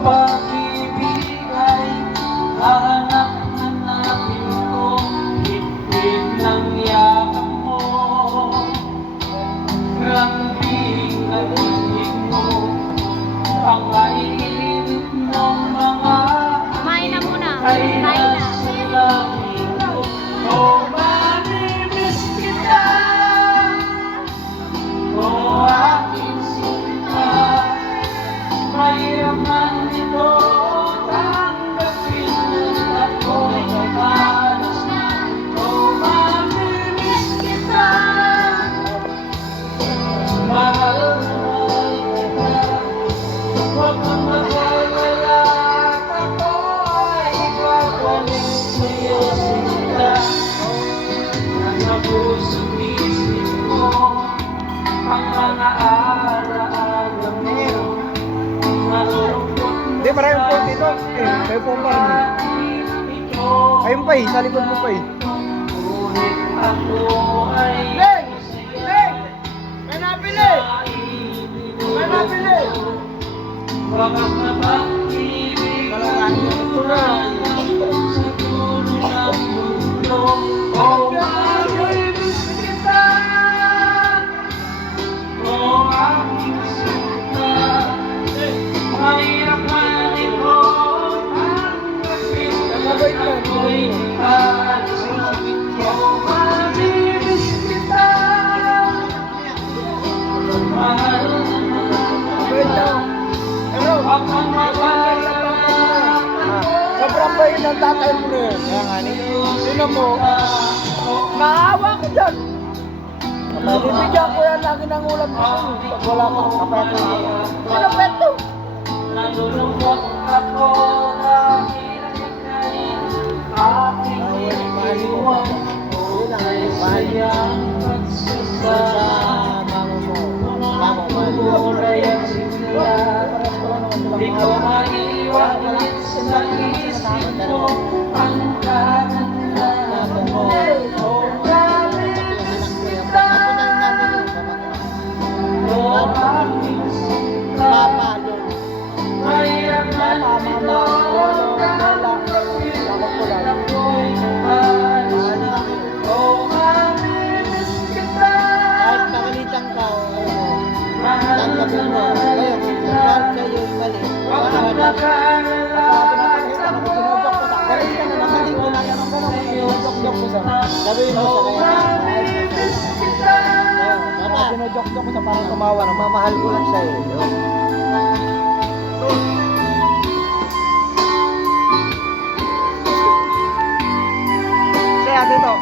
pag-ibig ay hahanap-hanapin ko, higpit ng yakap mo, grambing alibig mo, pangainit ng mga Kumain na muna. ay Kain na. nasa langit ko. Oh, mamimiss kita, oh, aking sinta, mahirap man ito tanggapin, ako'y kakalas na. Oh, mamimiss kita, mahal na mahal kita, huwag kang mag-alala, ako ay babalik sa'yo sinta. Nasa pusong isip ko ang mga alaala mo, malulungkot mo. Hindi, maraming phone dito. May phone pa rin. Ayun pa sa likod mo pa Ngunit ako ay Leng! Leng! May nabili! May nabili! wakas na pag-ibig Ito na. sa dulo ng mundo. Oh, mamimiss kita, oh, aking sinta, mahirap man ito tanggapin, Nakabait lang. ako'y aalis na. Oh, mamimiss kita, mahal na mahal Wait kita, lang. Ano? huwag kang mag-alala, Sobrang bait ng tatay mo na yun. Kaya nga, sino mo? Naawa ko dyan. Bibigyan ko yan lagi ng ulam ko. Pag wala kang kapeto. Ano peto? nalulungkot ako dahil ika'y aking iniwan. Ay sayang pagsasama, kulay ang sigla, di ko maiwan ulit sa isip ko ang kaganda mo. Oh, mamimiss kita, oh, aking sinta, mahirap man ito tanggapin, ako'y aalis na. Oh, mamimiss kita, Kahit nakalitan ka, mahal tanggapin mo. na Ngayon, kita, kahit sa'yo yung mali. huwag kang mag-alala, Galing ka na naman din. Tinatanong ka naman. Sinojok-jok ko sa... Sabihin mo sa kanya. mamimiss kita. Mama, sinojok-jok ko sa parang tumawa. Mamahal ko lang siya eh. Siya, dito.